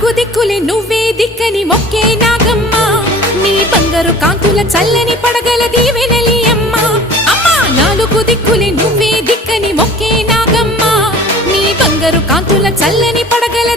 నాలుగు దిక్కులే నువ్వే దిక్కని మొక్కే నాగమ్మ నీ బంగారు కాంతుల చల్లని పడగల దీవెనలి అమ్మ అమ్మా నాలుగు దిక్కులే నువ్వే దిక్కని మొక్కే నాగమ్మ నీ బంగారు కాంతుల చల్లని పడగల